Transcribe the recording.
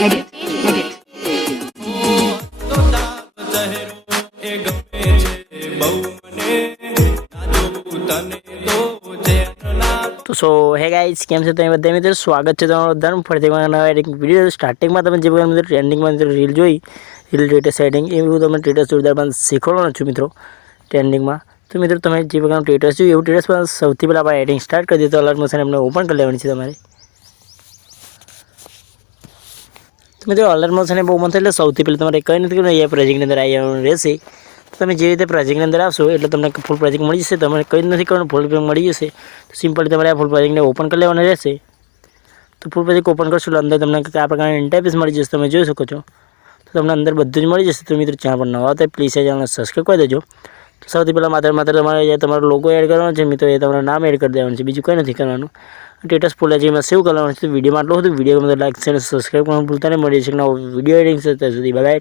तो सो है गाइस केम से તમે બધા મિત્રો સ્વાગત છે તમારું બધાનું ફરીથી નવા એક વિડિયો સ્ટાર્ટિંગમાં તમે જે મિત્રો ટ્રેન્ડિંગમાં રીલ જોઈ રીલ ડેટા સેટિંગ એવું તમે સ્ટેટસ જોરદાર પણ શીખવાડવાનો છું મિત્રો ટ્રેન્ડિંગમાં તો મિત્રો તમે જે પ્રકારનું સ્ટેટસ જોયું એવું સ્ટેટસ પર સૌથી પહેલાં આપણે એડિટિંગ સ્ટાર્ટ કરી દઈએ તો અલર્ટ મોશન એમને ઓપન કરી લેવાની છે તમારે તો મિત્રો અલર્ટ મોશન બહુ મન થાય એટલે સૌથી પહેલાં તમારે કંઈ નથી કરવાનું એ પ્રોજેક્ટની અંદર આવી આવવાનું રહેશે તમે જે રીતે પ્રોજેક્ટની અંદર આવશો એટલે તમને ફૂલ પ્રોજેક્ટ મળી જશે તમારે કંઈ નથી કરવાનું ફૂલ પ્રોજેક્ટ મળી જશે તો સિમ્પલી તમારે આ ફૂલ પ્રોજેક્ટને ઓપન કરી લેવાનું રહેશે તો ફૂલ પ્રોજેક્ટ ઓપન કરશો એટલે અંદર તમને આ પ્રકારની ઇન્ટરફેસ મળી જશે તમે જોઈ શકો છો તો તમને અંદર બધું જ મળી જશે તો મિત્રો ચેનલ પર નવા તો પ્લીઝ આ ચેનલને સબસ્ક્રાઈબ કરી દેજો તો સૌથી પહેલાં માત્ર તમારો લોગો એડ કરવાનો છે મિત્રો એ તમારું નામ એડ કરી દેવાનું છે બીજું કંઈ નથી કરવાનું સ્ટેટસ ફૂલ જેમાં સેવ કરવાનું છે તો વિડીયોમાં આટલું હતું વિડીયો લાઈક શેર સબસ્ક્રાઈબ કરવાનું ભૂલતા નહીં મળી છે વિડીયો એડિંગ છે ત્યાં સુધી બાય.